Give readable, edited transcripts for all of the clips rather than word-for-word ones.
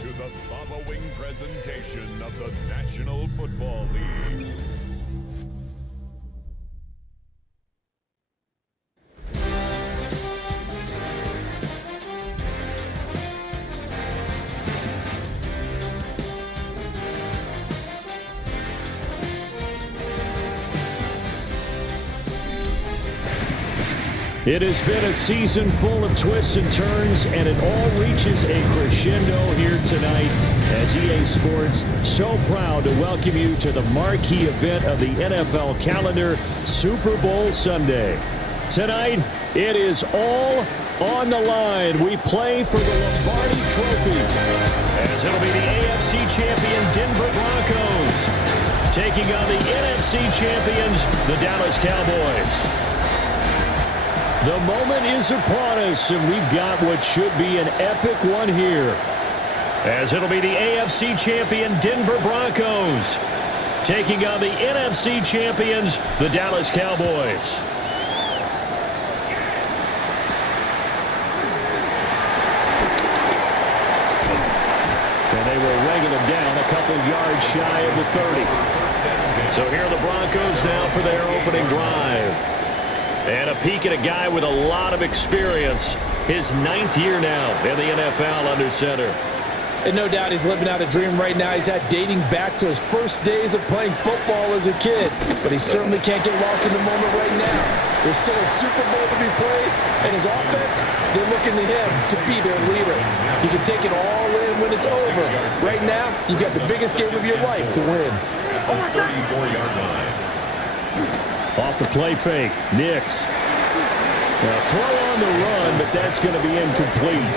to the following presentation of the National Football League. It has been a season full of twists and turns, and it all reaches a crescendo here tonight as EA Sports so proud to welcome you to the marquee event of the NFL calendar, Super Bowl Sunday. Tonight, it is all on the line. We play for the Lombardi Trophy, as it'll be the AFC champion Denver Broncos taking on the NFC champions, the Dallas Cowboys. The moment is upon us, and we've got what should be an epic one here, as it'll be the AFC champion Denver Broncos taking on the NFC champions, the Dallas Cowboys. And they will wrangle him down a couple yards shy of the 30. So here are the Broncos now for their opening drive. And a peek at a guy with a lot of experience. His 9th year now in the NFL under center. And no doubt he's living out a dream right now. He's had dating back to his first days of playing football as a kid. But he certainly can't get lost in the moment right now. There's still a Super Bowl to be played. And his offense, they're looking to him to be their leader. He can take it all in when it's over. Right now, you've got the biggest game of your life to win. At the 34-yard line. Off the play fake, Nix. A throw on the run, but that's going to be incomplete.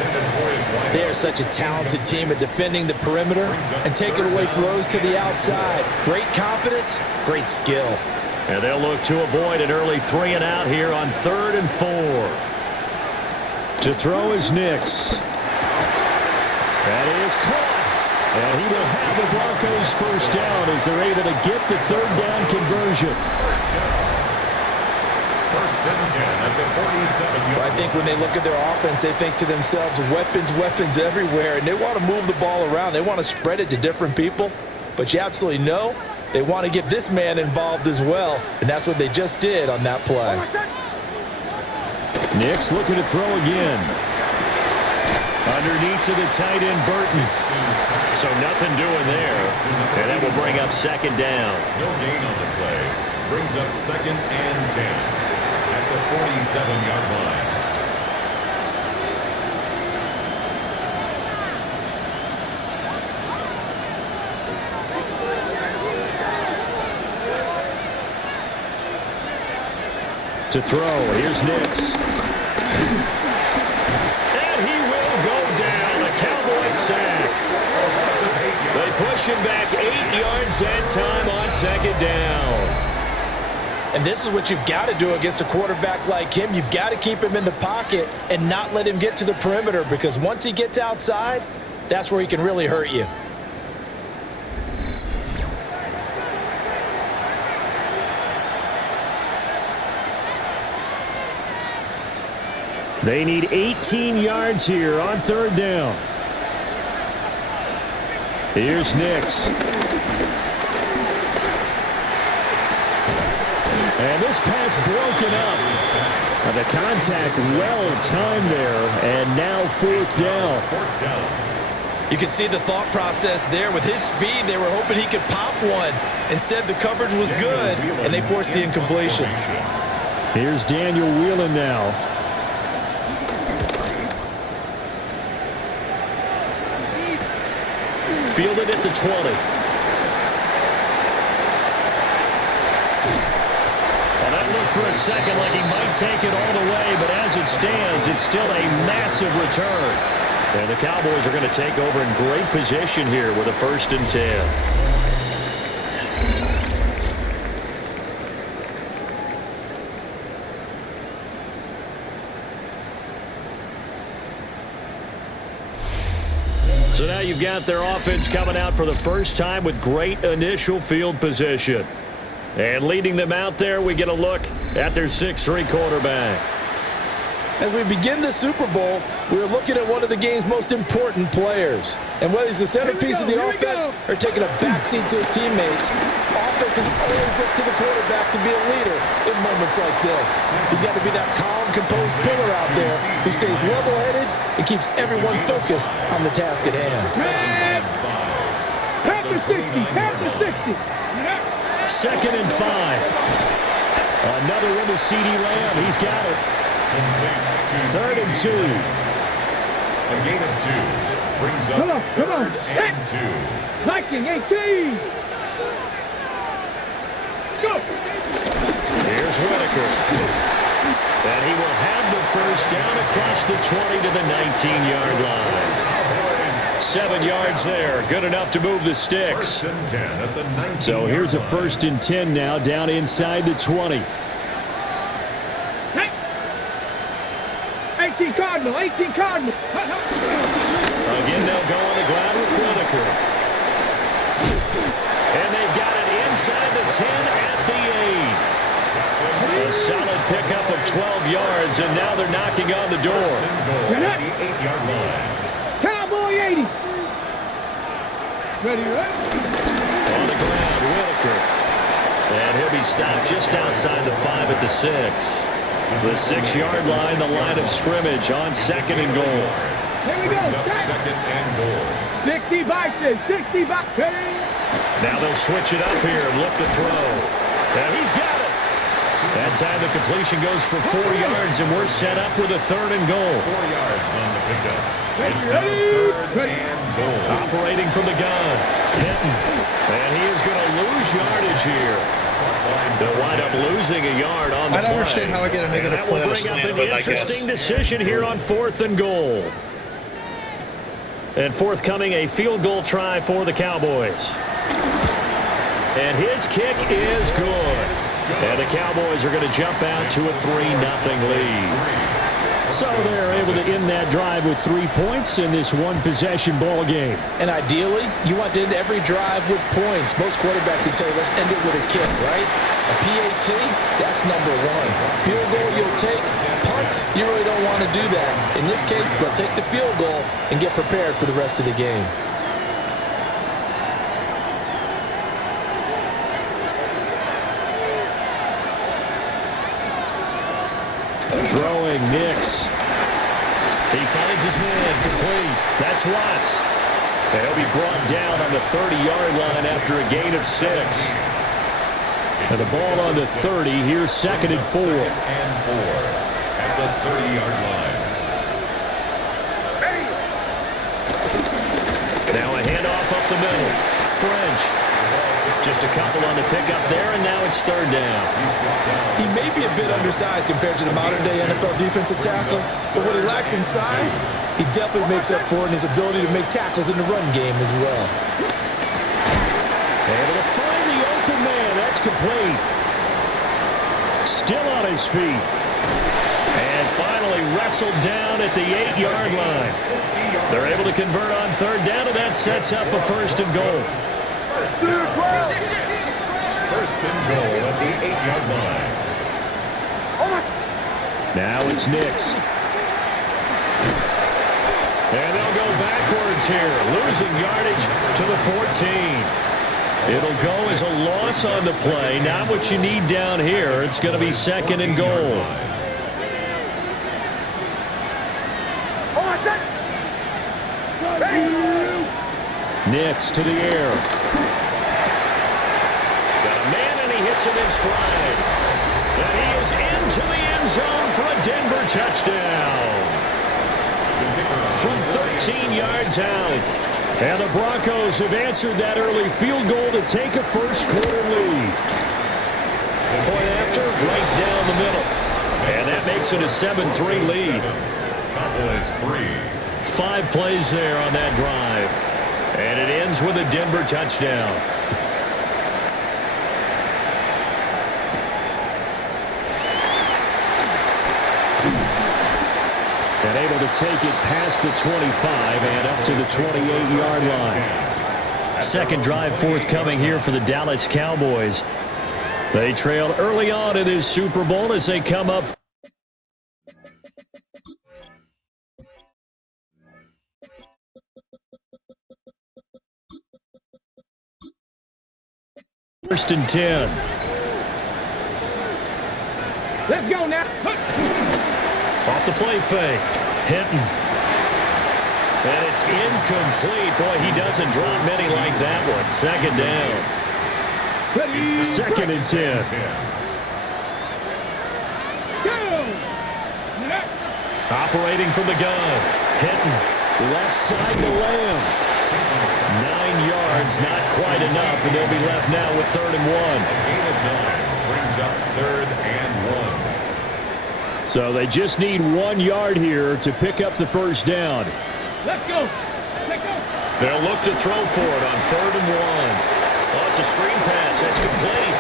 They are such a talented team at defending the perimeter and taking away throws to the outside. Great confidence, great skill. And they'll look to avoid an early 3 and out here on 3rd and 4. To throw is Nix. That is caught. And he will have the Broncos first down as they're able to get the 3rd down conversion. First and 10 at the 47-yard line. I think when they look at their offense, they think to themselves, weapons everywhere, and they want to move the ball around. They want to spread it to different people, but you absolutely know they want to get this man involved as well, and that's what they just did on that play. Nix looking to throw again. Underneath to the tight end, Burton. So nothing doing there, and that will bring up 2nd down. No gain on the play. Brings up 2nd and 10. At the 47-yard line. To throw, here's Nix. And he will go down. A Cowboys sack. They push him back 8 yards that time on 2nd down. And this is what you've got to do against a quarterback like him. You've got to keep him in the pocket and not let him get to the perimeter, because once he gets outside, that's where he can really hurt you. They need 18 yards here on 3rd down. Here's Nix. And this pass broken up. The contact well-timed there, and now 4th down. You can see the thought process there. With his speed, they were hoping he could pop one. Instead, the coverage was good, and they forced the incompletion. Here's Daniel Whelan now. Fielded at the 20. For a second like he might take it all the way, but as it stands, it's still a massive return. And the Cowboys are going to take over in great position here with a 1st and 10. So now you've got their offense coming out for the first time with great initial field position. And leading them out there, we get a look at their 6'3" quarterback. As we begin the Super Bowl, we're looking at one of the game's most important players. And whether he's the centerpiece of the offense or taking a backseat to his teammates, offenses always look to the quarterback to be a leader in moments like this. He's got to be that calm, composed pillar out there who stays level-headed and keeps everyone focused on the task at hand. Half the 60, half the 60. 2nd and 5. Another one to C.D. Lamb. He's got it. 3rd and 2. A gain of 2 brings up Come on. 3rd and 2. Viking 18. Let's go. Here's Whitaker. And he will have the first down across the 20 to the 19-yard line. 7 yards there. Good enough to move the sticks. 1st and 10 at the 19. So here's a 1st and 10 now down inside the 20. 18 Cardinal, 18 Cardinal. Again, they'll go on the ground with Whitaker. And they've got it inside the 10 at the 8. A solid pickup of 12 yards, and now they're knocking on the door. At the 8-yard line. Cowboy 80. Ready? On the ground, Whitaker. And he'll be stopped just outside the 5 at the 6. The 6-yard line, the line of scrimmage on 2nd and goal. Here we go. Brings up 2nd and goal. 60 Bison, 60 Bison. Now they'll switch it up here and look to throw. And he's got it. That time the completion goes for 4 yards, and we're set up with a 3rd and goal. 4 yards on the pickup. It's now Ready? 3rd and goal. Operating from the gun. Hinton. And he is going to lose yardage here. They'll wind up losing a yard on the play. I don't understand how I get a negative play on a slant, but I guess. That will bring up an interesting decision here on 4th and goal. And forthcoming, a field goal try for the Cowboys. And his kick is good. And the Cowboys are going to jump out to a 3-0 lead. So they're able to end that drive with 3 points in this one-possession ball game. And ideally, you want to end every drive with points. Most quarterbacks would tell you, let's end it with a kick, right? A PAT, that's number 1. Field goal you'll take. Punts, you really don't want to do that. In this case, they'll take the field goal and get prepared for the rest of the game. Throwing Nix. He finds his man complete. That's Watts. And he'll be brought down on the 30-yard line after a gain of 6. And the ball on the 30. Here's 2nd and 4. 2nd and 4 at the 30-yard line. Now a handoff up the middle. French. Just a couple on the pickup there, and now it's 3rd down. He may be a bit undersized compared to the modern-day NFL defensive tackle, but what he lacks in size, he definitely makes up for in his ability to make tackles in the run game as well. Able to find the open man. That's complete. Still on his feet. And finally wrestled down at the 8-yard line. They're able to convert on 3rd down, and that sets up a 1st and goal. 1st and goal at the 8-yard line. Now it's Nix. And they'll go backwards here, losing yardage to the 14. It'll go as a loss on the play. Not what you need down here. It's going to be 2nd and goal. Nix to the air. Got a man, and he hits him in stride. And he is into the end zone for a Denver touchdown. From 13 yards out. And the Broncos have answered that early field goal to take a first-quarter lead. Point after, right down the middle. And that makes it a 7-3 lead. Cowboys 3. 5 plays there on that drive. And it ends with a Denver touchdown. And able to take it past the 25 and up to the 28-yard line. Second drive forthcoming here for the Dallas Cowboys. They trailed early on in this Super Bowl as they come up. First and 10. Let's go now. Off the play fake. Hinton. And it's incomplete. Boy, he doesn't drop many like that one. Second down. Second and 10. Operating from the gun. Hinton. Left side to Lamb. 9 yards, not quite enough, and they'll be left now with 3rd and 1. A gain of 9 brings up 3rd and 1. So they just need 1 yard here to pick up the first down. Let's go. Let's go. They'll look to throw for it on 3rd and 1. Oh, it's a screen pass. That's complete.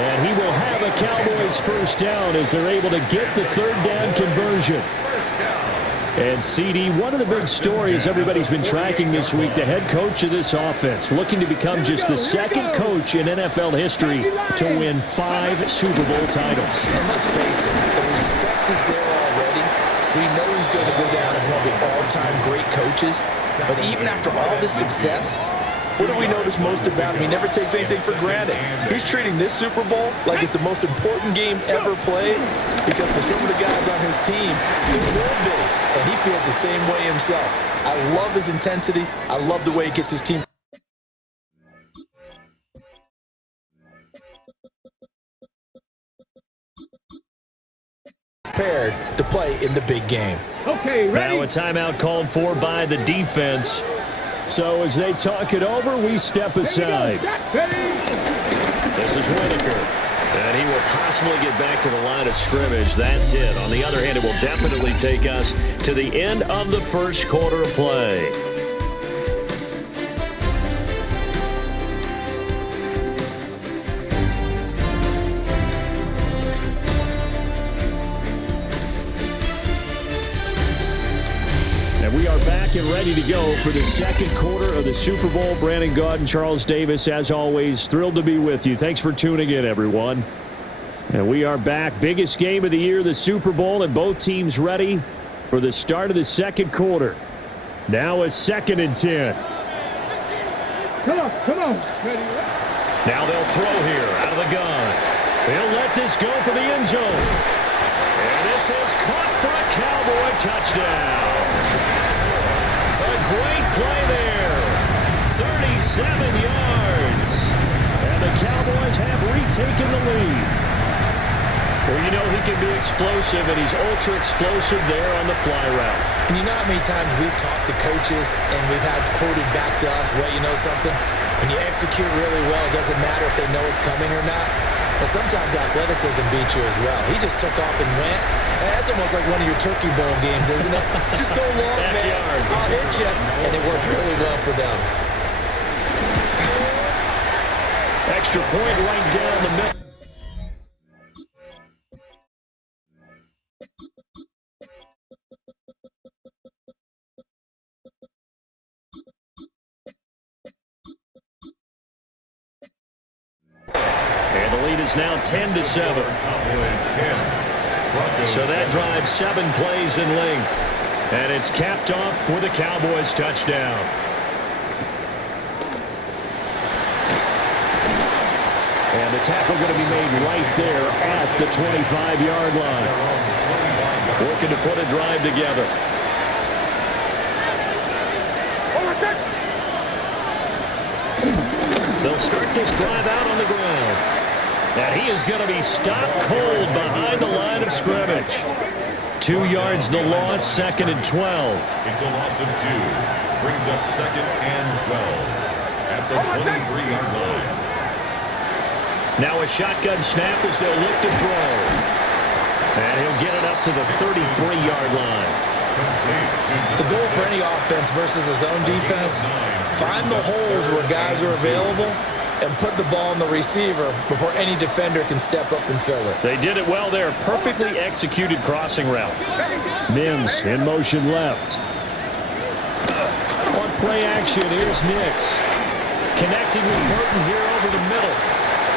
And he will have a Cowboys first down as they're able to get the 3rd down conversion. First down. And CD, one of the big stories everybody's been tracking this week, the head coach of this offense, looking to become just the second coach in NFL history to win 5 Super Bowl titles. And let's face it, the respect is there already. We know he's going to go down as one of the all-time great coaches. But even after all this success, what do we notice most about him? He never takes anything for granted. He's treating this Super Bowl like it's the most important game ever played, because for some of the guys on his team, it will be. And he feels the same way himself. I love his intensity. I love the way he gets his team prepared to play in the big game. Okay, ready? Now a timeout called for by the defense. So as they talk it over, we step aside. This is Whitaker. And he will possibly get back to the line of scrimmage. That's it. On the other hand, it will definitely take us to the end of the first quarter of play. We are back and ready to go for the second quarter of the Super Bowl. Brandon Gaud and Charles Davis, as always, thrilled to be with you. Thanks for tuning in, everyone. And we are back. Biggest game of the year, the Super Bowl, and both teams ready for the start of the second quarter. Now a 2nd and 10. Come on, come on. Ready? Now they'll throw here out of the gun. They'll let this go for the end zone. And this is caught for a Cowboy touchdown. Great play there. 37 yards. And the Cowboys have retaken the lead. Well, you know he can be explosive, and he's ultra-explosive there on the fly route. And you know how many times we've talked to coaches and we've had quoted back to us, well, you know something? When you execute really well, it doesn't matter if they know it's coming or not. But sometimes athleticism beats you as well. He just took off and went. And that's almost like one of your Turkey Bowl games, isn't it? Just go long, man. I'll hit you. And it worked really well for them. Extra point right down the middle. Is now 10-7. So that drives 7 plays in length. And it's capped off with a Cowboys touchdown. And the tackle going to be made right there at the 25-yard line. Working to put a drive together. They'll start this drive out on the ground. And he is going to be stopped cold behind the line of scrimmage. 2 yards the loss, 2nd and 12. It's a loss of 2. Brings up 2nd and 12 at the 23-yard line. Now a shotgun snap as they'll look to throw. And he'll get it up to the 33-yard line. The goal for any offense versus a zone defense, find the holes where guys are available and put the ball on the receiver before any defender can step up and fill it. They did it well there. Perfectly executed crossing route. Mims in motion left. On play action, here's Nix. Connecting with Burton here over the middle.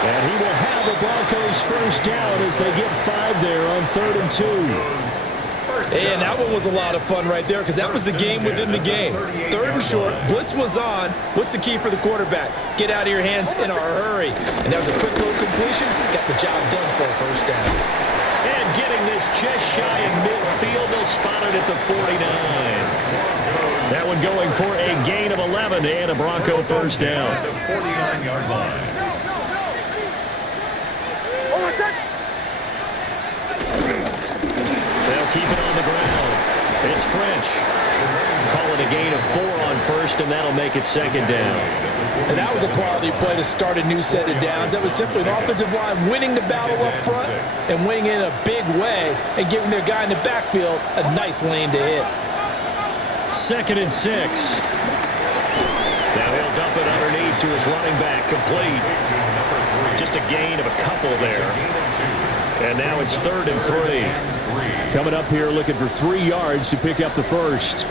And he will have the Broncos first down as they get 5 there on 3rd and 2. And that one was a lot of fun right there because that was the game within the game. 3rd and short, blitz was on. What's the key for the quarterback? Get out of your hands in a hurry. And that was a quick little completion. Got the job done for a first down. And getting this just shy of midfield, they'll spot it at the 49. That one going for a gain of 11 and a Bronco first down. The 49-yard line. They'll keep it on the ground. It's French. Call it a gain of 4 on first, and that'll make it 2nd down. And that was a quality play to start a new set of downs. That was simply an offensive line winning the battle up front and winning in a big way and giving their guy in the backfield a nice lane to hit. 2nd and 6. Now he'll dump it underneath to his running back, complete. Just a gain of a couple there. And now it's 3rd and 3. Coming up here looking for 3 yards to pick up the first.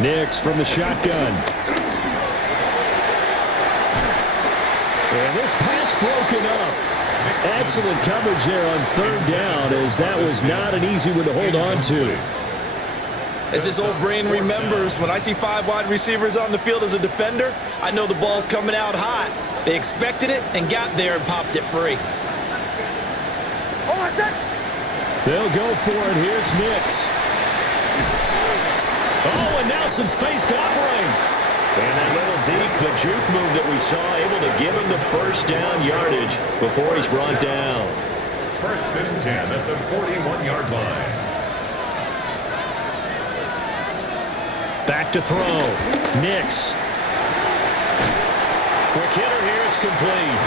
Nix from the shotgun. And this pass broken up. Excellent coverage there on 3rd down, as that was not an easy one to hold on to. As this old brain remembers, when I see 5 wide receivers on the field as a defender, I know the ball's coming out hot. They expected it and got there and popped it free. They'll go for it. Here's Nix. Oh, and now some space to operate. And that little deep, the juke move that we saw, able to give him the first down yardage before he's brought down. 1st and 10 at the 41-yard line. Back to throw. Nix. Quick hitter here. It's complete.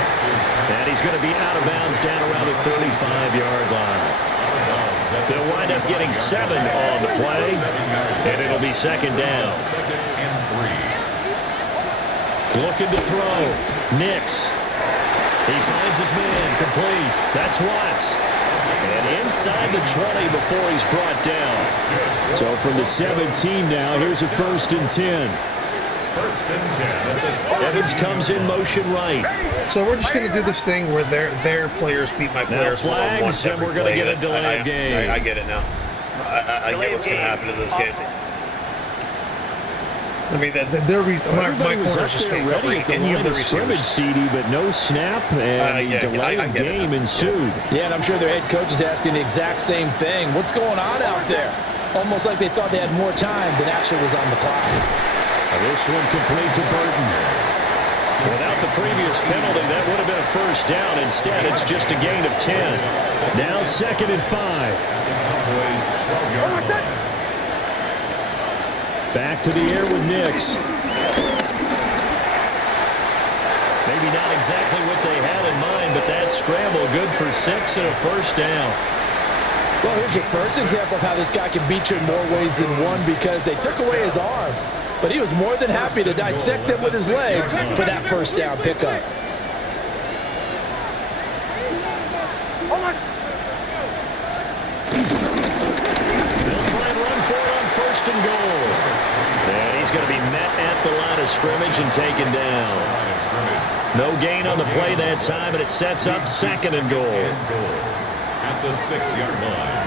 And he's going to be out of bounds down around the 35-yard line. They'll wind up getting 7 on the play, and it'll be 2nd down. 2nd and 3. Looking to throw. Nix. He finds his man. Complete. That's Watts. And inside the 20 before he's brought down. So from the 17 now, here's a 1st and 10. 1st and 10 at the 7. Evans comes in motion right. So we're just going to do this thing where their players beat my players flags, one-on-one and we're going to get a delay game. I get it now. I get what's going to happen in this game. I mean, my corners just can't cover any of the receivers. CD, but no snap, and delay of game ensued. Yeah, and I'm sure their head coach is asking the exact same thing. What's going on out there? Almost like they thought they had more time than actually was on the clock. This one complete to Burton. Without the previous penalty, that would have been a first down. Instead, it's just a gain of 10. Now 2nd and 5. Cowboys 12-yard line. Back to the air with Nix. Maybe not exactly what they had in mind, but that scramble good for 6 and a first down. Well, here's your first example of how this guy can beat you in more ways than one, because they took away his arm. But he was more than happy to dissect them with his legs for that first down pickup. They'll try and run for it on 1st and goal. And he's going to be met at the line of scrimmage and taken down. No gain on the play that time, and it sets up 2nd and goal. At the 6-yard line.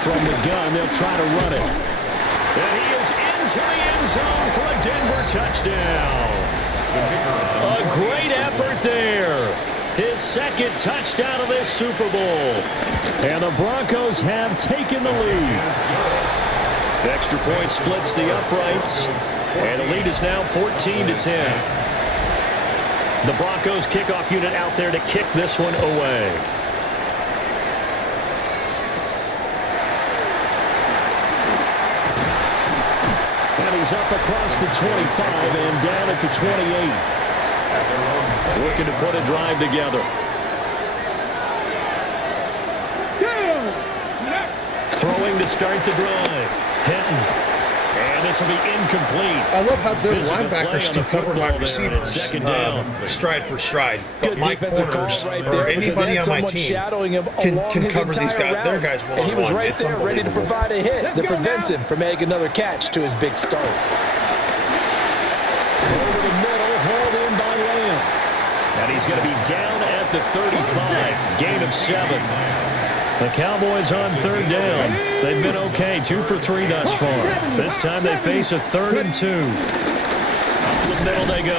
From the gun, they'll try to run it. And he is into the end zone for a Denver touchdown. A great effort there. His 2nd touchdown of this Super Bowl. And the Broncos have taken the lead. The extra point splits the uprights. And the lead is now 14-10. The Broncos kickoff unit out there to kick this one away. He's up across the 25 and down at the 28. Looking to put a drive together. Throwing to start the drive. Hinton. And this will be incomplete. I love how their Physical linebackers can cover my receivers stride for stride. But my corners or anybody on my team can cover these guys. Their guys one-on-one. And he was right It's there ready to provide a hit that prevents him from making another catch to his big start. Over the middle, hauled in by Lamb. he's going to be down at the 35. Gain of 7. The Cowboys on third down. They've been okay, 2 for 3 thus far. This time they face a 3rd and 2. Up the middle they go.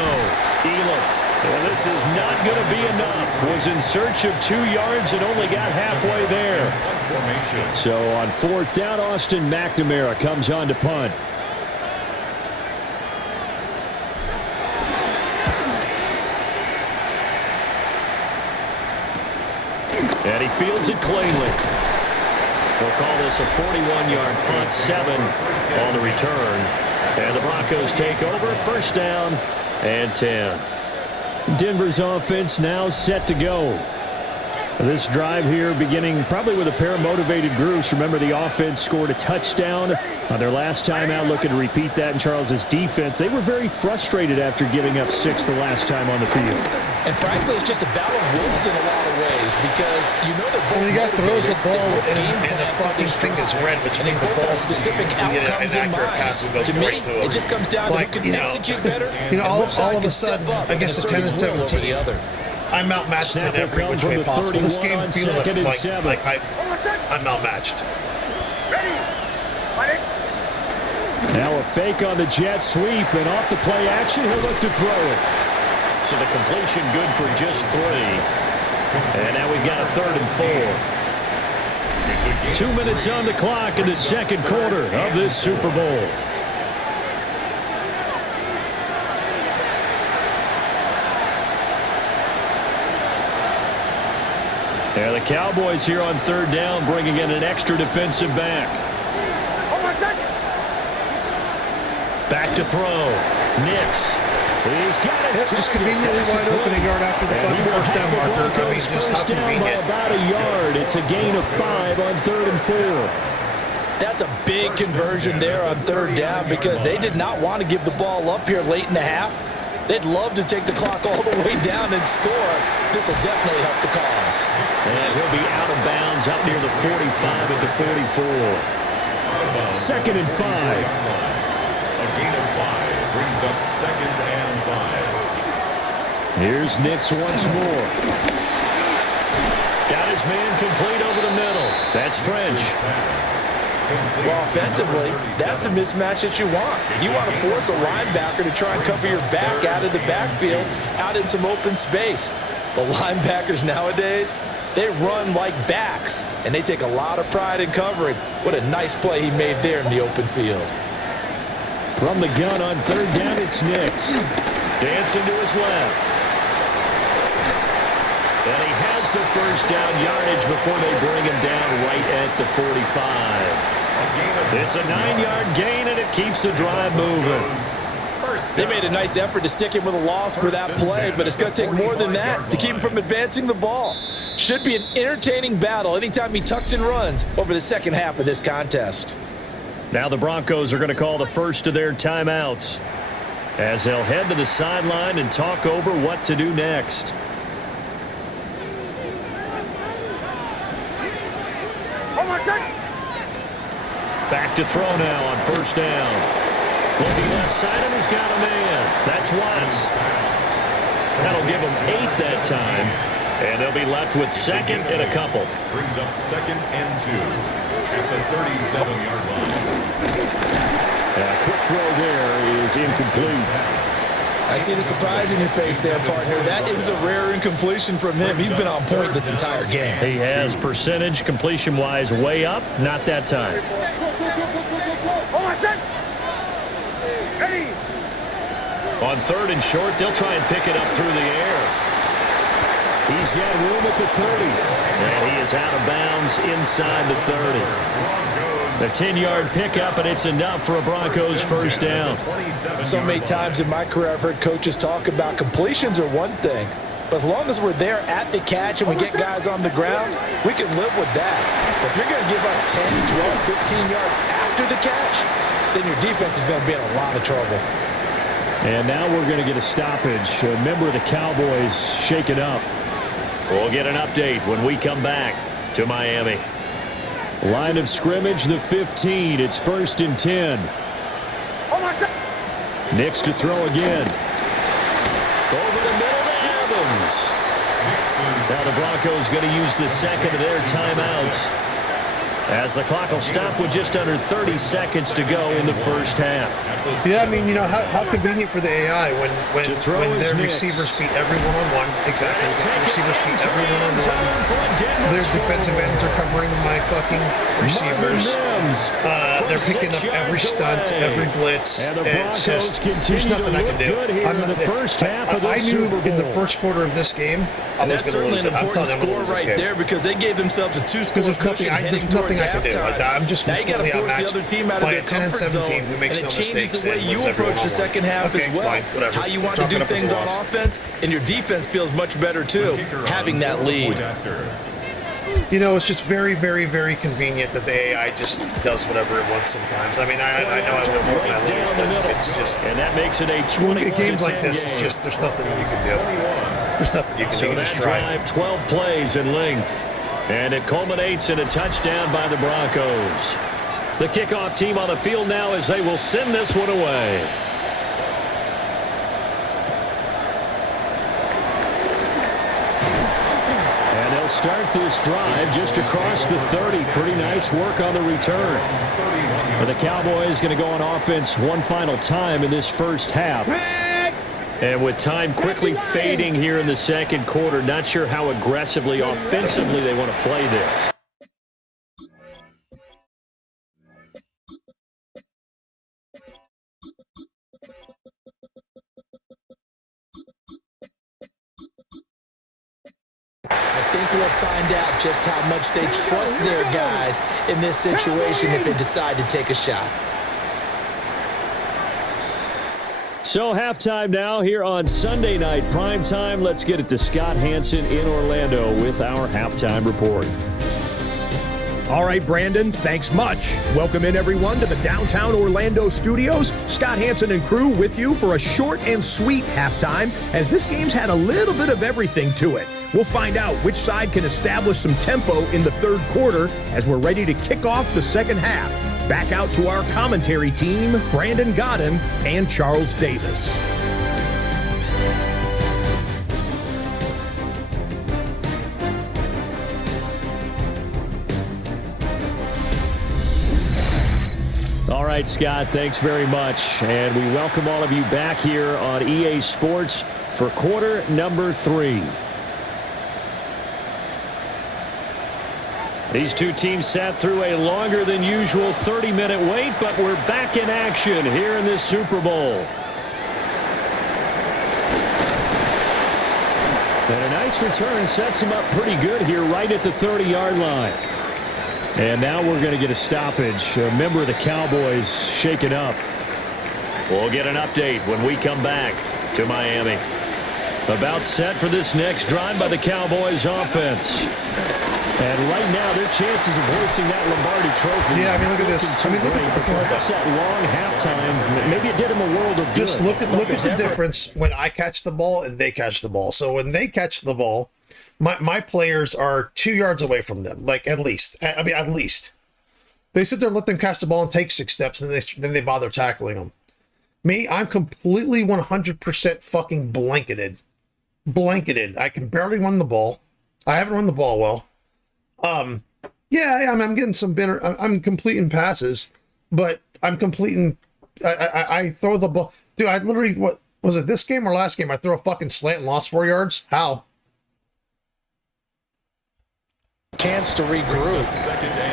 Elam. Well, this is not going to be enough. Was in search of 2 yards and only got halfway there. So on 4th down, Austin McNamara comes on to punt. And he fields it cleanly. We'll call this a 41-yard punt, 7 on the return. And the Broncos take over, 1st down and 10. Denver's offense now set to go. This drive here beginning probably with a pair of motivated groups. Remember, the offense scored a touchdown on their last time out, looking to repeat that in Charles's defense. They were very frustrated after giving up 6 the last time on the field. And frankly, it's just a battle of wills in a lot of ways because you know they're both. When the guy throws the ball and the fucking thing is red, which means the ball's specific outcomes in mind. Pass and goes to me, right to him. it just comes down to who can execute better. All of a sudden, against a 10 and 17, I'm outmatched in every which way possible. This game feels like I'm outmatched. Now a fake on the jet sweep, and off the play action, he'll look to throw it. So the completion good for just 3. And now we've got a 3rd and 4. 2 minutes on the clock in the second quarter of this Super Bowl. And the Cowboys here on 3rd down, bringing in an extra defensive back. Back to throw. Nix. He's got his just conveniently wide open a yard after the fucking 1st down marker. I mean, just how convenient. About a yard. It's a gain of 5 on 3rd and 4. That's a big conversion there on 3rd down because they did not want to give the ball up here late in the half. They'd love to take the clock all the way down and score. This will definitely help the cause. And he'll be out of bounds up near the 45 at the 44. 2nd and 5. A gain of 5 brings up 2nd and 5. Here's Nix once more. Got his man complete over the middle. That's French. Well, offensively, that's the mismatch that you want. You want to force a linebacker to try and cover your back out of the backfield, out in some open space. The linebackers nowadays, they run like backs, and they take a lot of pride in covering. What a nice play he made there in the open field. From the gun on 3rd down, it's Nix. Dancing to his left. And he has the 1st down yardage before they bring him down right at the 45. It's a 9-yard gain, and it keeps the drive moving. They made a nice effort to stick him with a loss for that play, but it's going to take more than that to keep him from advancing the ball. Should be an entertaining battle anytime he tucks and runs over the second half of this contest. Now the Broncos are going to call the first of their timeouts as they'll head to the sideline and talk over what to do next. Back to throw now on 1st down. Looking left side, and he's got a man. That's Watts. That'll give him 8 that time. And they'll be left with 2nd and a couple. Brings up 2nd and 2 at the 37-yard line. A quick throw there is incomplete. I see the surprise in your face there, partner. That is a rare incompletion from him. He's been on point this entire game. He has percentage completion-wise way up. Not that time. On 3rd and short, they'll try and pick it up through the air. He's got room at the 30. And he is out of bounds inside the 30. A 10-yard pickup, and it's enough for a Broncos 1st down. So many times in my career, I've heard coaches talk about completions are one thing. But as long as we're there at the catch and we get guys on the ground, we can live with that. But if you're going to give up 10, 12, 15 yards after the catch, then your defense is going to be in a lot of trouble. And now we're going to get a stoppage. A member of the Cowboys shaken up. We'll get an update when we come back to Miami. Line of scrimmage, the 15. It's 1st and 10. Nix to throw again. Over the middle to Evans. Now the Broncos going to use the second of their timeouts, as the clock will stop with just under 30 seconds to go in the first half. Yeah, I mean, you know, how convenient for the AI when their receivers beat every one-on-one. Exactly. Their receivers beat every one-on-one. Their defensive ends are covering my fucking receivers. They're picking up every stunt, every blitz. It's just, there's nothing I can do. I knew in the first quarter of this game, I was going to lose it. That's certainly an important score right there, because they gave themselves a two-score cushion heading towards halftime. I'm just now you got to force the other team out of their comfort zone, and it changes the way you approach the second half as well. How you want to do things on offense, and your defense feels much better too, having that lead. You know, it's just very, very, very convenient that the AI just does whatever it wants sometimes. I mean, I know I win more than I lose, but it's just... And that makes it a 21-10 games like this, it's just, there's nothing you can do. There's nothing you can do. So that drive, 12 plays in length. And it culminates in a touchdown by the Broncos. The kickoff team on the field now as they will send this one away. And they'll start this drive just across the 30. Pretty nice work on the return. But the Cowboys going to go on offense one final time in this first half. And with time quickly fading here in the second quarter, not sure how aggressively, offensively they want to play this. I think we'll find out just how much they trust their guys in this situation if they decide to take a shot. So halftime now here on Sunday night primetime. Let's get it to Scott Hanson in Orlando with our halftime report. All right, Brandon, thanks much. Welcome in, everyone, to the downtown Orlando studios. Scott Hanson and crew with you for a short and sweet halftime, as this game's had a little bit of everything to it. We'll find out which side can establish some tempo in the third quarter as we're ready to kick off the second half. Back out to our commentary team, Brandon Godden and Charles Davis. All right, Scott, thanks very much. And we welcome all of you back here on EA Sports for quarter number 3. These two teams sat through a longer than usual 30-minute wait, but we're back in action here in this Super Bowl. And a nice return sets him up pretty good here right at the 30-yard line. And now we're going to get a stoppage. A member of the Cowboys shaken up. We'll get an update when we come back to Miami. About set for this next drive by the Cowboys offense. And right now, their chances of hoisting that Lombardi trophy. Yeah, I mean, look at this. I mean, look at the perhaps that long halftime. Maybe it did him a world of good. Just look at the difference when I catch the ball and they catch the ball. So when they catch the ball, my players are 2 yards away from them, like at least. I mean, at least. They sit there and let them catch the ball and take 6 steps, and then they bother tackling them. Me, I'm completely 100% fucking blanketed. Blanketed. I can barely run the ball. I haven't run the ball well. Yeah, I'm getting some better. I'm completing passes, but I'm completing. I throw the ball, dude. I literally, what was it, this game or last game? I threw a fucking slant and lost 4 yards. How? Chance to regroup.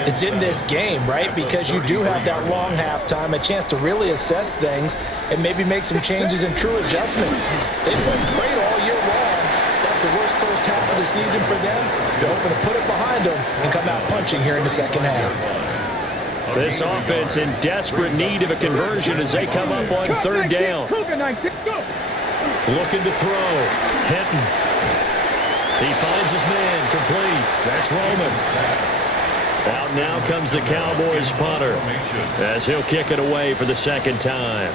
It's in this game, right? Because you do have that long halftime, a chance to really assess things and maybe make some changes and true adjustments. They've been great all year long. That's the worst first half of the season for them. They're hoping to put it behind them and come out punching here in the second half. This offense in desperate need of a conversion as they come up on third down. Looking to throw. Hinton. He finds his man, complete. That's Roman. Out now comes the Cowboys punter as he'll kick it away for the second time.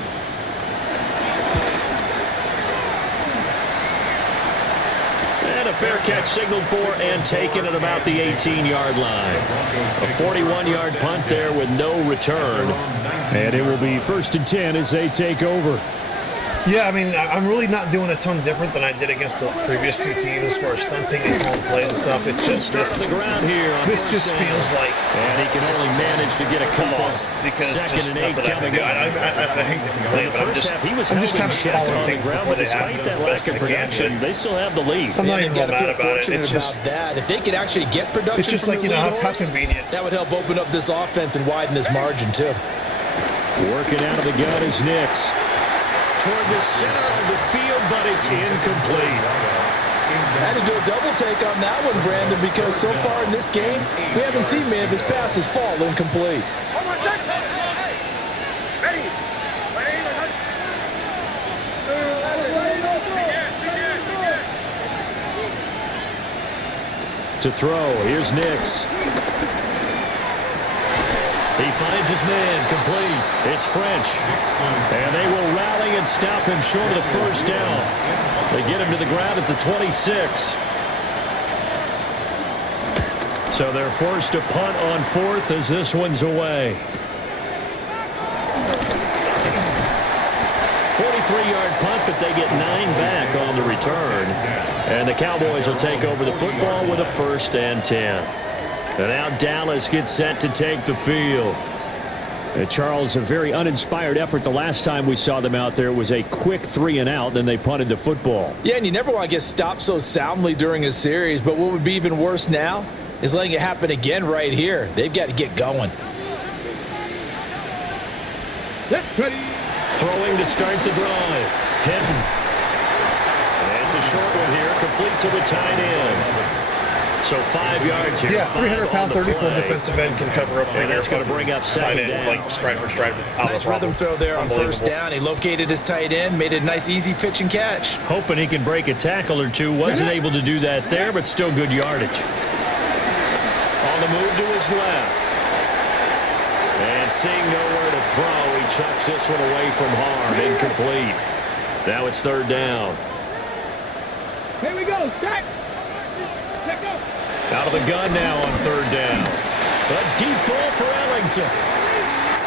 And a fair catch signaled for and taken at about the 18-yard line. A 41-yard punt there with no return. And it will be 1st and 10 as they take over. Yeah, I mean, I'm really not doing a ton different than I did against the previous two teams as far as stunting and calling plays and stuff. It's just this. This just feels like, and he can only manage to get a couple. Because Second just and 8 not that coming up. I hate to complain, but I'm just kind of check calling on the things ground, before but they happen despite that as lack best of I can. production, they still have the lead. I'm not even got mad to feel about it. fortunate It's just about that. If they could actually get production, it's just from like, the you know, lead how horse, convenient. that would help open up this offense and widen this margin too. Working out of the gun is Nix. Toward the center of the field, but it's incomplete. Had to do a double take on that one, Brandon, because so far in this game, we haven't seen many of his passes fall incomplete. To throw, here's Nix. He finds his man, complete. It's French. And they will rally and stop him short of the first down. They get him to the ground at the 26. So they're forced to punt on fourth as this one's away. 43-yard punt, but they get 9 back on the return. And the Cowboys will take over the football with a 1st and 10. And now Dallas gets set to take the field. Charles, a very uninspired effort the last time we saw them out there. It was a quick 3 and out, then they punted the football. Yeah, and you never want to get stopped so soundly during a series, but what would be even worse now is letting it happen again right here. They've got to get going. That's pretty. Throwing to start the drive. Hinton. And it's a short one here, complete to the tight end. So 5 yards here. Yeah, 300-pound, 34 defensive end can cover up. And that's going to bring up second down. Like stride for stride without Nice rhythm throw there on 1st down. He located his tight end, made a nice easy pitch and catch. Hoping he can break a tackle or two. Wasn't able to do that there, but still good yardage. On the move to his left. And seeing nowhere to throw, he chucks this one away from harm. Incomplete. Now it's 3rd down. Here we go. Stack. Let go. Out of the gun now on 3rd down. A deep ball for Ellington.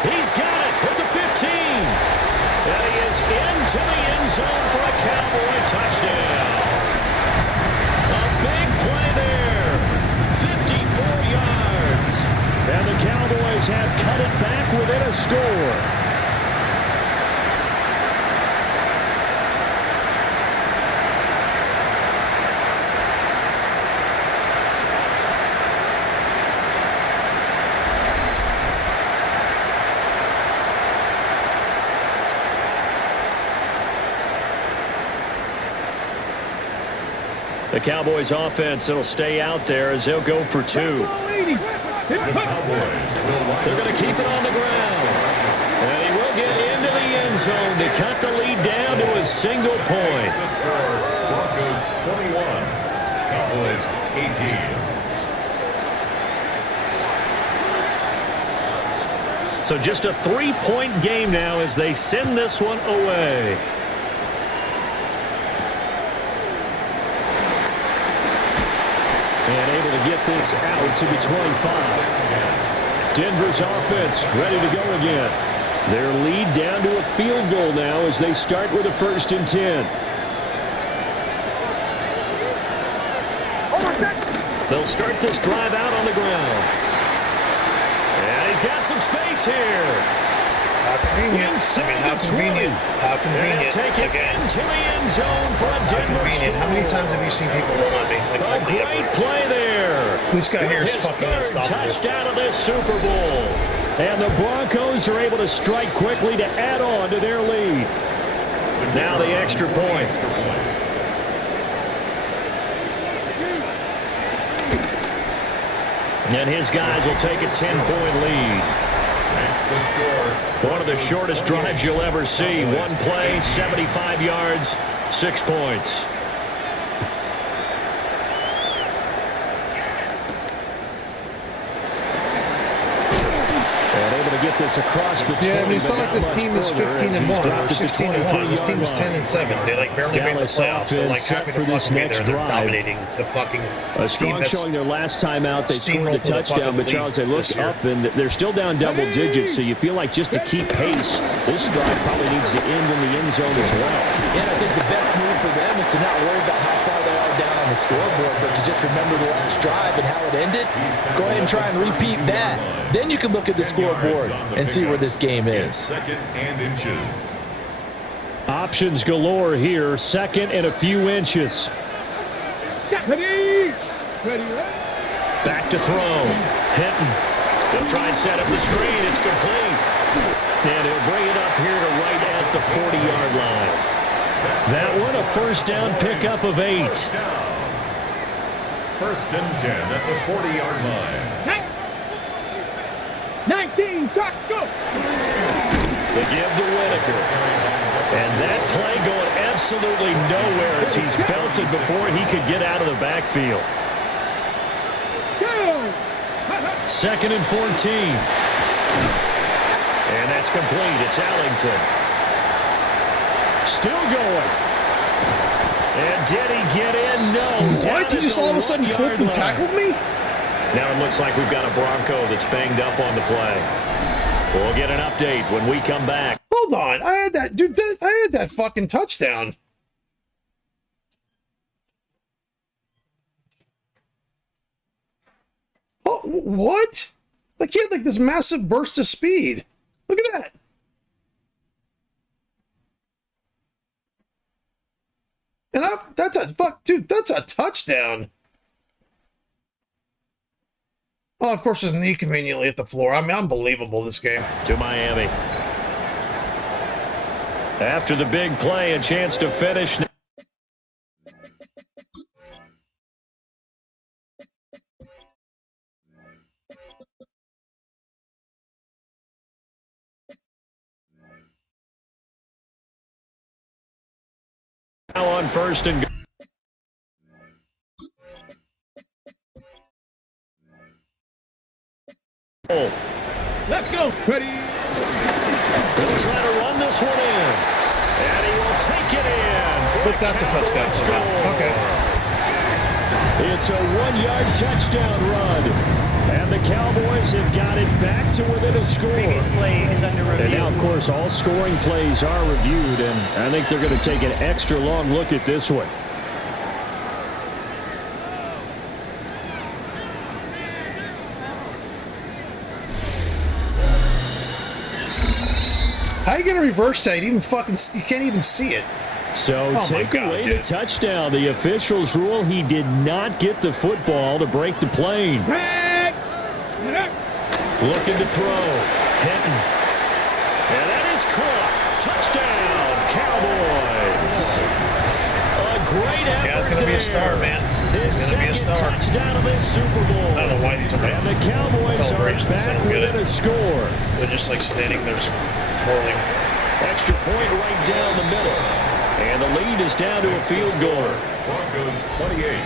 He's got it at the 15. And he is into the end zone for a Cowboy touchdown. A big play there. 54 yards. And the Cowboys have cut it back within a score. The Cowboys offense, it'll stay out there as they'll go for 2. The Cowboys They're going to keep it on the ground. And he will get into the end zone to cut the lead down to a single point. The score, Broncos 21, Cowboys 18. So just a 3-point game now as they send this one away. And able to get this out to the 25. Denver's offense ready to go again. Their lead down to a field goal now as they start with a 1st and 10. They'll start this drive out on the ground. And he's got some space here. How convenient. I mean, how convenient. How convenient. Take it Again. into the end zone for a How Denver convenient. How many times have you seen people run on me? Like, A great play there. This guy here is His fucking 3rd unstoppable. touchdown of this Super Bowl. And the Broncos are able to strike quickly to add on to their lead. Now the extra point. And his guys will take a 10-point lead. That's the score. One of the shortest drives you'll ever see. One play, 75 yards, 6 points. And able to get this across the 20. Yeah, I mean, it's not like this team is 15-1 or 16-1. This team is 10-7. They like barely made the playoffs. So like happy to fucking be there. They're dominating the fucking a strong showing their last time out. They scored a touchdown, but Charles, they look up and they're still down double digits. So you feel like just to keep pace, this drive probably needs to end in the end zone as well. And I think the best move for them is to not worry about how far they are down on the scoreboard, but to just remember the last drive and how it ended. Go ahead and try and repeat that. Then you can look at the scoreboard and see where this game is. Second and inches. Options galore here. Second and a few inches. Ready. Back to throw. Hinton. He'll try and set up the screen. It's complete. And he'll bring it up here to right at the 40-yard line. That one, a first down pickup of 8. First and 10 at the 40-yard line. 19, shot, go! The give to Whitaker. And that play going absolutely nowhere as he's belted before he could get out of the backfield. Second and 14. And that's complete. It's Allington. Still going. And did he get in? No. What? He just all of a sudden clipped and tackled me? Now it looks like we've got a Bronco that's banged up on the play. We'll get an update when we come back. Hold on. I had that, dude. I had that fucking touchdown. Oh, what? Like he had like this massive burst of speed. Look at that. And dude, that's a touchdown. Oh, of course, his knee conveniently hit the floor. I mean, unbelievable, this game. To Miami. After the big play, a chance to finish. Now on first and goal. Let's go. Ready. He'll try to run this one in. And he will take it in. But that's a touchdown somehow. Okay. It's a 1-yard touchdown run. And the Cowboys have got it back to within a score. And now, of course, all scoring plays are reviewed. And I think they're going to take an extra long look at this one. How are you going to reverse that? You can't even see it. So take away the touchdown. The officials rule he did not get the football to break the plane. Looking to throw. Hinton. And that is caught. Touchdown, Cowboys. A great effort. Yeah, it's going to be a star, man. His second touchdown of this Super Bowl. I don't know why he took it. And the Cowboys are back within a score. They're just like standing there twirling. Extra point right down the middle. And the lead is down to a field goal. Broncos 28.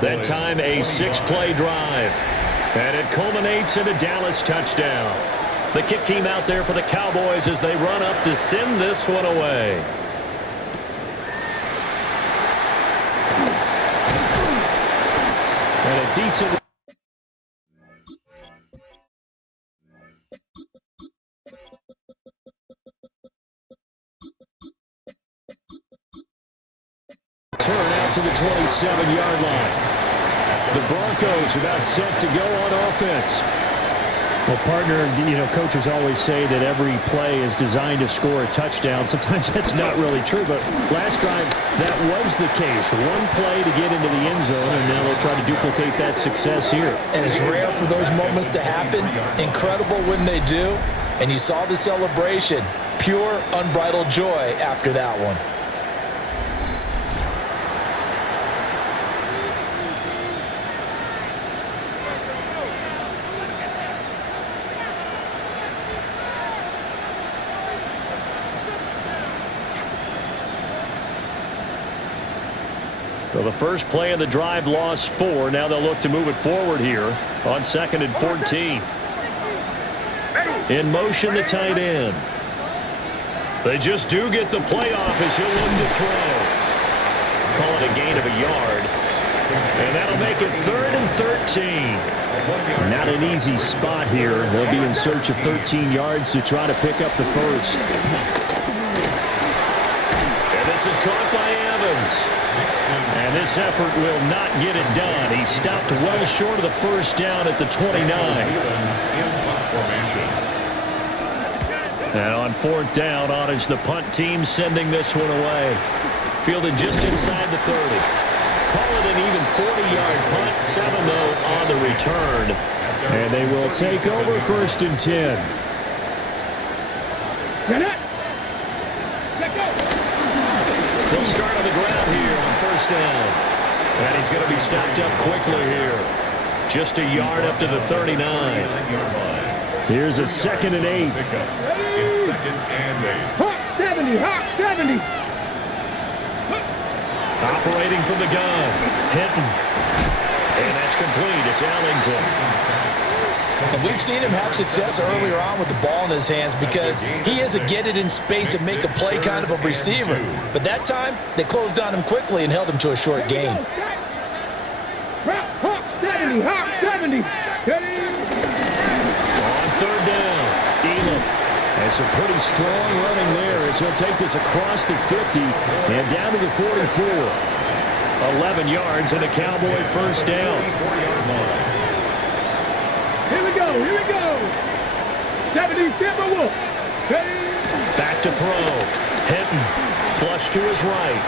That time a 6-play drive. And it culminates in a Dallas touchdown. The kick team out there for the Cowboys as they run up to send this one away. And a decent... turn out to the 27-yard line. The Broncos are about set to go on offense. Well, partner, coaches always say that every play is designed to score a touchdown. Sometimes that's not really true, but last drive, that was the case. One play to get into the end zone, and now they'll try to duplicate that success here. And it's rare for those moments to happen. Incredible when they do. And you saw the celebration. Pure, unbridled joy after that one. So the first play of the drive lost 4. Now they'll look to move it forward here on 2nd and 14. In motion, the tight end. They just do get the play off as he'll look to throw. Call it a gain of a yard. And that'll make it 3rd and 13. Not an easy spot here. They'll be in search of 13 yards to try to pick up the first. And this is caught by Evans. And this effort will not get it done. He stopped well short of the first down at the 29. And on 4th down, on is the punt team sending this one away. Fielded just inside the 30. Call it an even 40-yard punt. 7, though, on the return. And they will take over 1st and 10. Get it. Let go. He'll start on the ground here on 1st down. And he's going to be stopped up quickly here. Just a yard up to the 39. Here's a 2nd and 8. It's 2nd and 8. Hawk 70, Hawk 70. Operating from the gun. Hinton. And that's complete. It's Ellington. And we've seen him have success earlier on with the ball in his hands because he is a get it in space and make a play kind of a receiver. But that time, they closed on him quickly and held him to a short gain. Hawk 70, Hawk 70. On 3rd down, Elam. And some pretty strong running there as he'll take this across the 50 and down to the 44. 11 yards and a Cowboy 1st down. Here we go, here we go. 70 Timberwolf. Back to throw. Hinton. Flush to his right.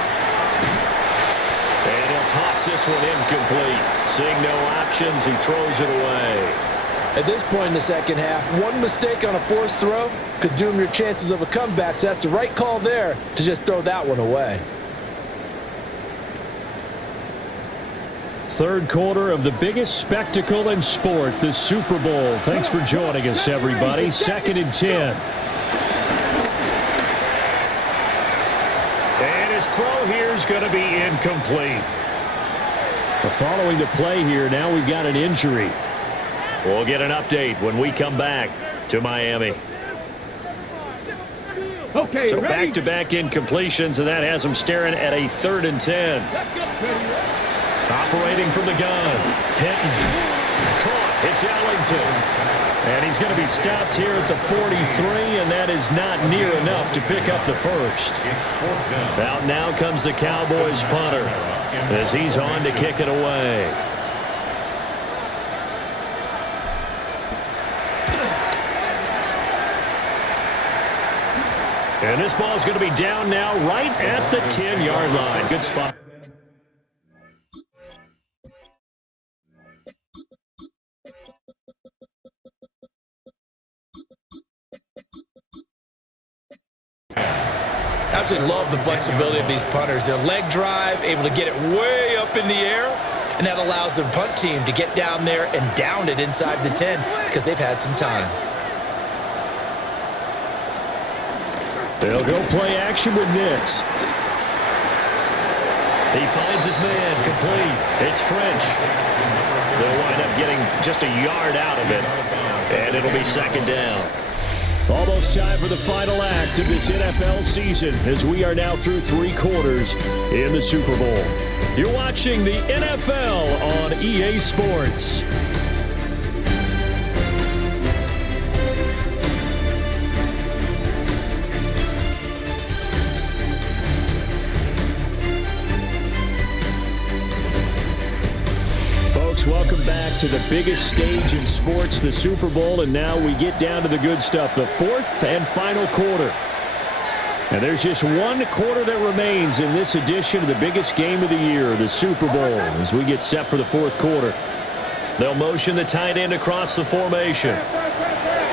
And he'll toss this one incomplete. Seeing no options, he throws it away. At this point in the second half, one mistake on a forced throw could doom your chances of a comeback, so that's the right call there to just throw that one away. 3rd quarter of the biggest spectacle in sport, the Super Bowl. Thanks for joining us, everybody. 2nd and 10. And his throw here is going to be incomplete. Following the play here, now we've got an injury. We'll get an update when we come back to Miami. Okay, so ready? back-to-back incompletions, and that has him staring at a 3rd and 10. Operating from the gun. Hinton. Caught. It's Ellington. And he's going to be stopped here at the 43, and that is not near enough to pick up the first. Out now comes the Cowboys punter as he's on to kick it away. And this ball is going to be down now right at the 10-yard line. Good spot. Absolutely love the flexibility of these punters. Their leg drive, able to get it way up in the air, and that allows the punt team to get down there and down it inside the 10 because they've had some time. They'll go play action with Nix. He finds his man complete. It's French. They'll wind up getting just a yard out of it, and it'll be 2nd down. Almost time for the final act of this NFL season as we are now through 3 quarters in the Super Bowl. You're watching the NFL on EA Sports. Welcome back to the biggest stage in sports, the Super Bowl, and now we get down to the good stuff, the 4th and final quarter. And there's just 1 quarter that remains in this edition of the biggest game of the year, the Super Bowl, as we get set for the 4th quarter. They'll motion the tight end across the formation.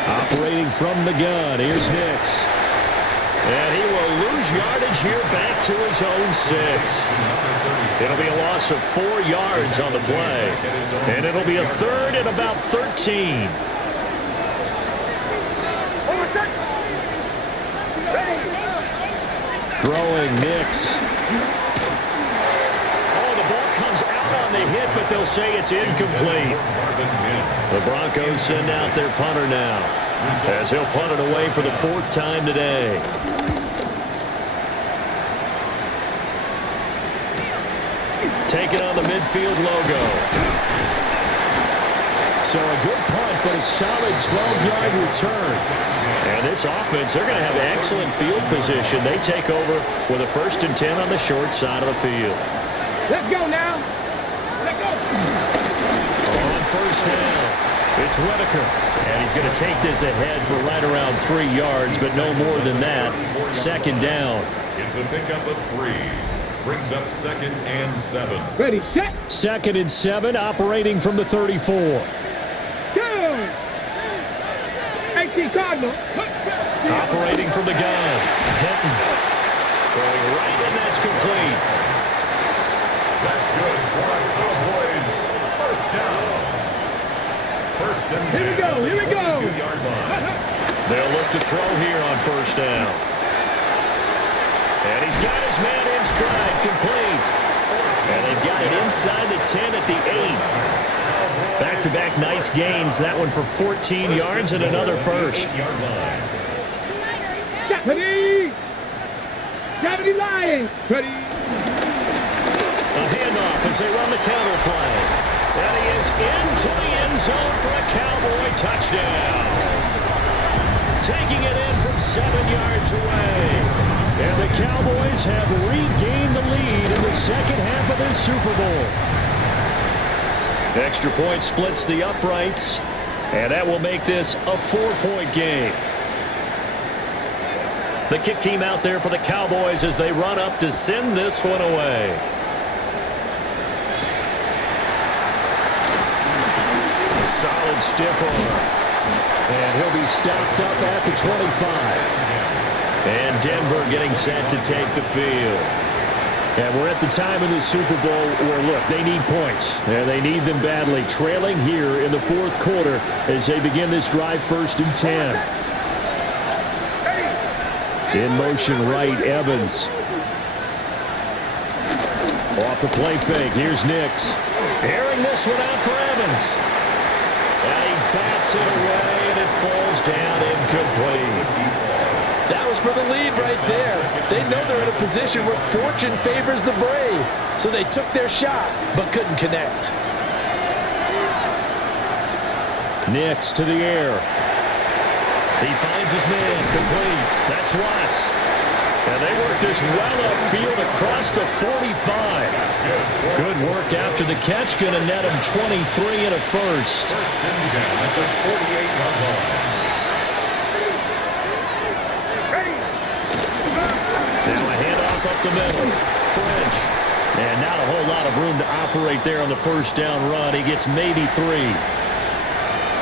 Operating from the gun, here's Nix. And he will lose yardage here back to his own 6. It'll be a loss of 4 yards on the play. And it'll be a 3rd and about 13. Throwing Nix. Oh, the ball comes out on the hit, but they'll say it's incomplete. The Broncos send out their punter now. as he'll punt it away for the 4th time today. Taking on the midfield logo. So a good punt, but a solid 12-yard return. And this offense, they're going to have excellent field position. They take over with a 1st and 10 on the short side of the field. Let's go now. Let's go. On 1st down, it's Whitaker. And he's going to take this ahead for right around 3 yards, but no more than that. 2nd down. It's a pickup of 3. Brings up 2nd and 7. Ready, set. 2nd and 7, operating from the 34. Go. AC Cardinal. Operating from the gun. Hinton. Throwing right, and that's complete. That's good for our Cowboys. 1st down. 1st and 10. Here we go. Here we go. 22-yard line. They'll look to throw here on 1st down. And he's got his man in stride, complete. And they've got it inside the 10 at the 8. Back-to-back nice gains. That one for 14 yards and another 1st. Deputy! Deputy Lions! Ready? A handoff as they run the counter play. And he is into the end zone for a Cowboy touchdown. Taking it in from 7 yards away. And the Cowboys have regained the lead in the 2nd half of this Super Bowl. Extra point splits the uprights, and that will make this a 4-point game. The kick team out there for the Cowboys as they run up to send this one away. A solid stiff arm. And he'll be stopped up at the 25. And Denver getting set to take the field. And we're at the time in the Super Bowl where, look, they need points. And they need them badly. Trailing here in the 4th quarter as they begin this drive 1st and 10. In motion right, Evans. Off the play fake. Here's Nix. Airing this one out for Evans. And he bats it away, and it falls down incomplete. That was for the lead right there. They know they're in a position where fortune favors the brave. So they took their shot, but couldn't connect. Nix to the air. He finds his man, complete. That's Watts. And they work this well upfield across the 45. Good work after the catch. Going to net him 23 and a 1st. 1st and 10 at the 48-yard line. Up the middle. French. And not a whole lot of room to operate there on the 1st down run. He gets maybe 3.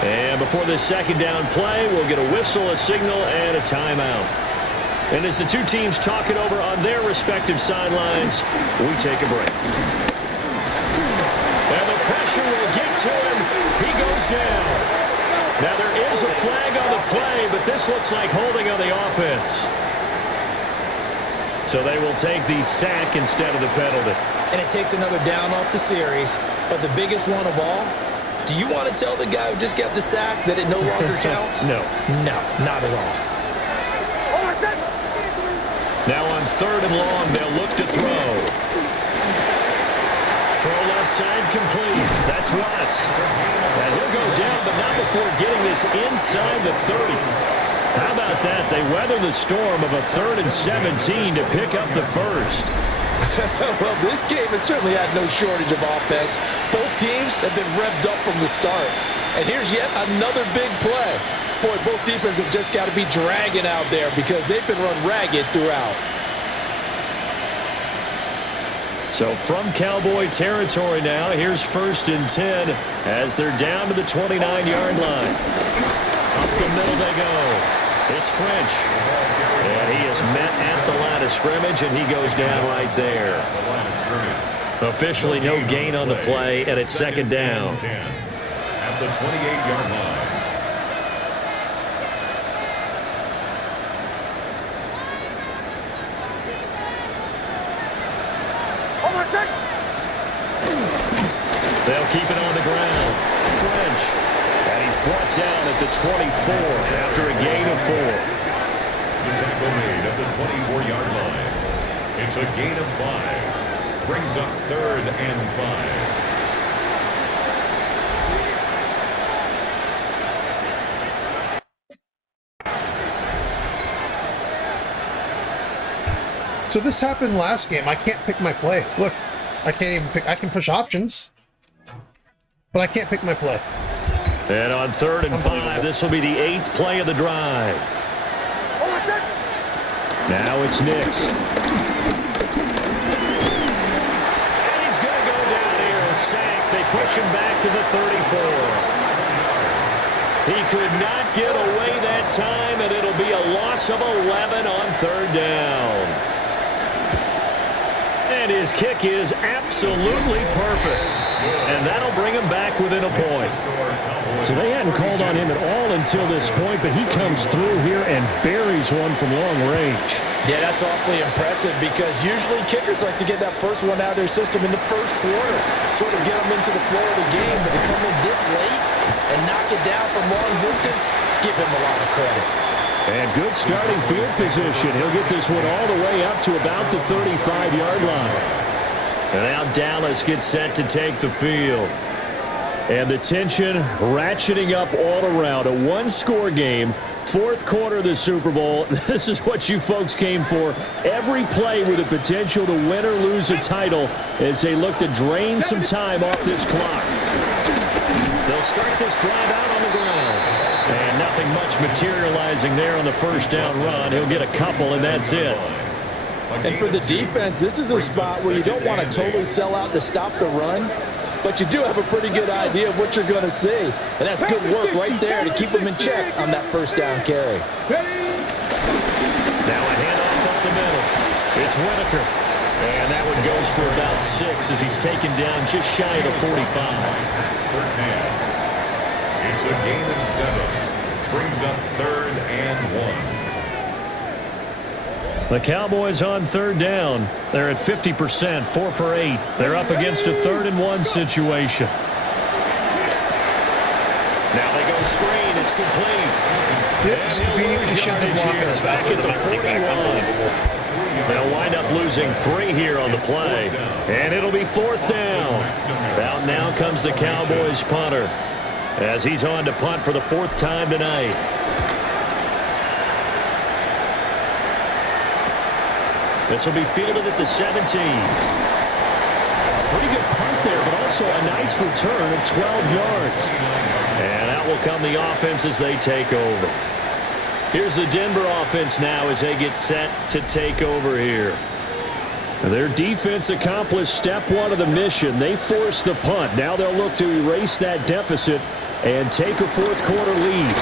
And before this 2nd down play, we'll get a whistle, a signal, and a timeout. And as the two teams talk it over on their respective sidelines, we take a break. And the pressure will get to him. He goes down. Now there is a flag on the play, but this looks like holding on the offense. So they will take the sack instead of the penalty. And it takes another down off the series. But the biggest one of all, do you want to tell the guy who just got the sack that it no longer counts? No. No, not at all. Now on 3rd and long, they'll look to throw. Throw left side complete. That's Watts. And he'll go down, but not before getting this inside the 30. How about that? They weather the storm of a 3rd and 17 to pick up the 1st. Well, this game has certainly had no shortage of offense. Both teams have been revved up from the start. And here's yet another big play. Boy, both defenses have just got to be dragging out there because they've been run ragged throughout. So from Cowboy territory now, here's 1st and 10 as they're down to the 29-yard line. Up the middle they go. It's French. And he is met at the line of scrimmage, and he goes down right there. Officially no gain on the play, and it's 2nd down. At the 28-yard line. They'll keep it on the ground. French. And he's brought down at at the 24 after a gain of 4. The tackle made at the 24-yard line. It's a gain of 5. Brings up 3rd and 5. So this happened last game. I can't pick my play. Look, I can't even pick. I can push options, but I can't pick my play. And on 3rd and 5, this will be the 8th play of the drive. Now it's Nix. And he's going to go down here. A sack. They push him back to the 34. He could not get away that time, and it'll be a loss of 11 on 3rd down. And his kick is absolutely perfect. And that'll bring him back within a point. So they hadn't called on him at all until this point, but he comes through here and buries one from long range. Yeah, that's awfully impressive because usually kickers like to get that first one out of their system in the first quarter, sort of get them into the flow of the game, but to come in this late and knock it down from long distance, give him a lot of credit. And good starting field position. He'll get this one all the way up to about the 35-yard line. And now Dallas gets set to take the field. And the tension ratcheting up all around. A one-score game. 4th quarter of the Super Bowl. This is what you folks came for. Every play with the potential to win or lose a title as they look to drain some time off this clock. They'll start this drive out on the ground. And nothing much materializing there on the first down run. He'll get a couple, and that's it. And for the defense, this is a spot where you don't want to totally sell out to stop the run, but you do have a pretty good idea of what you're going to see. And that's good work right there to keep them in check on that first down carry. Now a handoff up the middle. It's Whitaker. And that one goes for about 6 as he's taken down just shy of the 45. It's a gain of 7. Brings up 3rd and 1. The Cowboys on 3rd down. They're at 50%, 4 for 8. They're up against a 3rd and 1 situation. Now they go screen. It's complete. Yep, it's convenient. He shut the block and it's faster than my running back. Unbelievable. They'll wind up losing 3 here on the play. And it'll be 4th down. Out now comes the Cowboys punter as he's on to punt for the 4th time tonight. This will be fielded at the 17. A pretty good punt there, but also a nice return of 12 yards. And out will come the offense as they take over. Here's the Denver offense now as they get set to take over here. Their defense accomplished step 1 of the mission. They forced the punt. Now they'll look to erase that deficit and take a 4th quarter lead.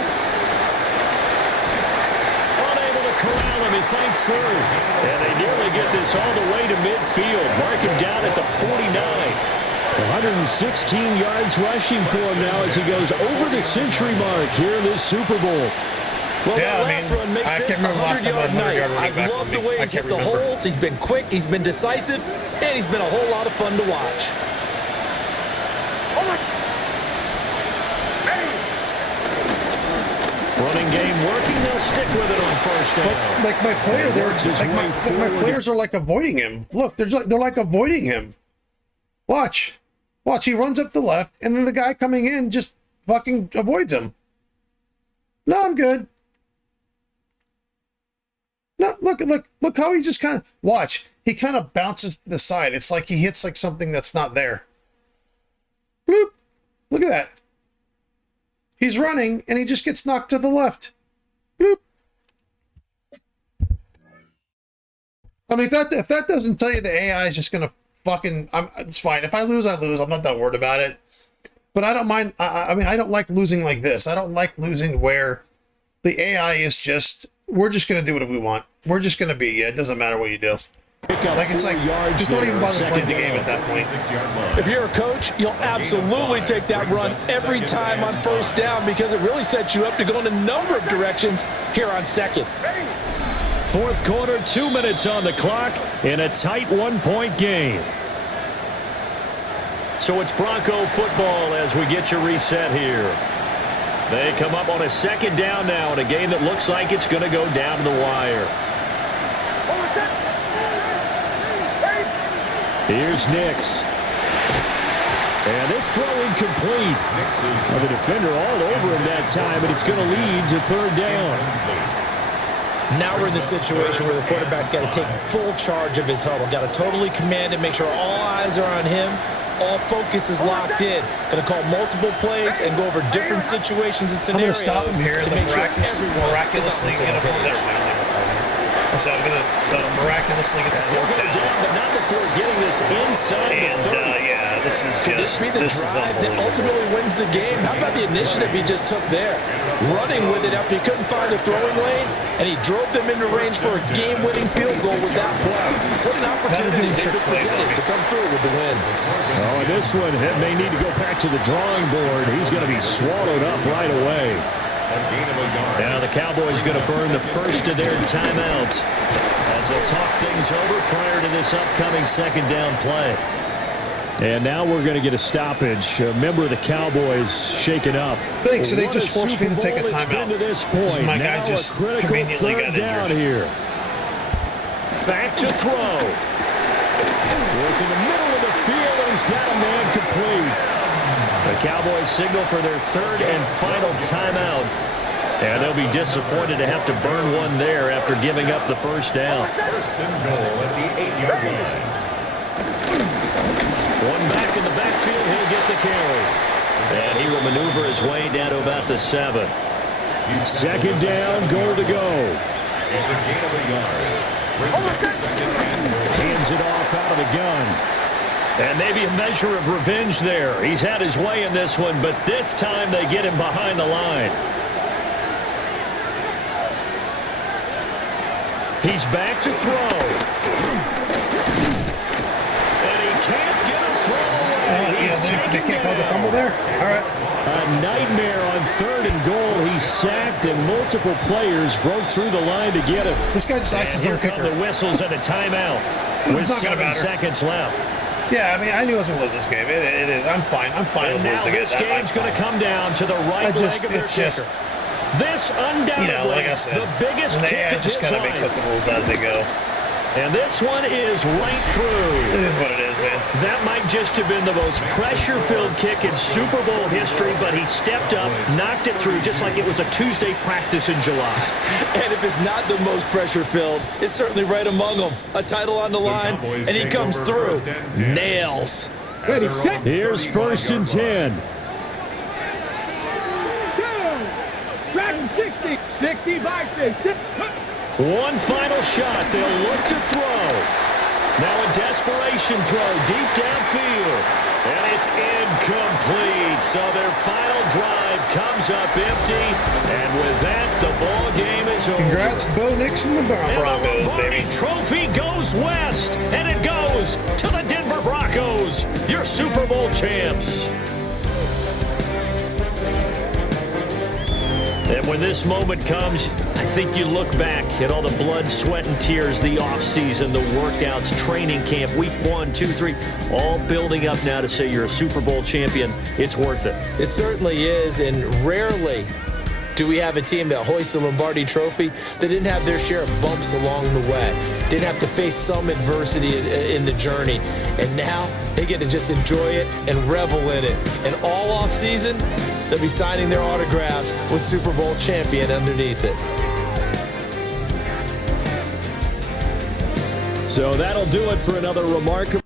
Unable to corral him. He fights through. And they nearly get this all the way to midfield. Mark him down at the 49. 116 yards rushing for him now as he goes over the century mark here in this Super Bowl. Well, that last run makes this a 100-yard night. I love the way he's hit the holes. He's been quick, he's been decisive, and he's been a whole lot of fun to watch. Running game working. They'll stick with it on 1st down. Like my player there, my players are like avoiding him. Look, they're like avoiding him. Watch. He runs up the left, and then the guy coming in just fucking avoids him. No, I'm good. No, look how he just kind of, watch. He kind of bounces to the side. It's like he hits like something that's not there. Bloop. Look at that. He's running, and he just gets knocked to the left. Bloop. I mean, if that doesn't tell you the AI is just going to fucking, it's fine. If I lose, I lose. I'm not that worried about it. But I don't mind. I mean, I don't like losing like this. I don't like losing where the AI is just, we're just going to do what we want. We're just going to be, it doesn't matter what you do. Like, it's like, just don't even bother playing the game at that point. If you're a coach, you'll absolutely take that run every time on 1st down because it really sets you up to go in a number of directions here on 2nd. 4th quarter, 2 minutes on the clock in a tight 1-point game. So it's Bronco football as we get you reset here. They come up on a second down now in a game that looks like it's going to go down to the wire. Here's Nix. And this throw incomplete. The defender all over him that time, but it's going to lead to third down. Now we're in the situation where the quarterback's got to take full charge of his huddle. Got to totally command it, make sure all eyes are on him. All focus is locked in. Going to call multiple plays and go over different situations and scenarios. I'm going to stop him here. To the make miraculously get a full So I'm going to miraculously get the fourth down. But not before getting this inside the 30. Yeah, this is Could this be the drive that ultimately wins the game? How about the initiative he just took there? Running with it after he couldn't find a throwing lane, and he drove them into range for a game-winning field goal with that play. What an opportunity David presented to come through with the win. Oh, and this one may need to go back to the drawing board. He's going to be swallowed up right away. Now the Cowboys going to burn the first of their timeouts as they'll talk things over prior to this upcoming second down play. And now we're going to get a stoppage. A member of the Cowboys shaken up. Thanks. So they just forced me to take a timeout. To this point. My now guy just a critical conveniently third got down injured. here. Back to throw. Work in the middle of the field, and he's got a man complete. The Cowboys signal for their third and final timeout. And they'll be disappointed to have to burn one there after giving up the first down. First and goal at the 8-yard line. One back in the backfield, he'll get the carry. And he will maneuver his way down to about the 7. Second down, goal to go. It's a gain of a yard. Brings up second and goal. Hands it off out of the gun. And maybe a measure of revenge there. He's had his way in this one, but this time they get him behind the line. He's back to throw. And he can't get a throw. They can't call the fumble there? All right. A nightmare on third and goal. He's sacked, and multiple players broke through the line to get him. This guy just iced his own kicker. The whistles and a timeout with 7 seconds left. Yeah, I mean, I knew I was going to lose this game. It is. I'm fine. I'm fine with losing it. This game's going to come down to the right leg of their kicker. This undoubtedly like I said, the biggest kick I of just his kind of makes up the rules as they go. And this one is right through. It is what it is, man. That might just have been the most pressure-filled kick in Super Bowl history, but he stepped up, knocked it through just like it was a Tuesday practice in July. And if it's not the most pressure-filled, it's certainly right among them. A title on the line, and he comes through. Nails. Ready, set. Here's first and 10. Track 60. 60 by 6. One final shot. They'll look to throw. Now a desperation throw deep downfield. And it's incomplete. So their final drive comes up empty. And with that, the ball game is over. Congrats, Bo Nix and the Broncos, baby. The trophy goes west. And it goes to the Denver Broncos, your Super Bowl champs. And when this moment comes, I think you look back at all the blood, sweat, and tears, the offseason, the workouts, training camp, week 1, 2, 3, all building up now to say you're a Super Bowl champion. It's worth it. It certainly is, and rarely do we have a team that hoists the Lombardi Trophy that didn't have their share of bumps along the way, didn't have to face some adversity in the journey, and now they get to just enjoy it and revel in it. And all offseason, they'll be signing their autographs with Super Bowl champion underneath it. So that'll do it for another remarkable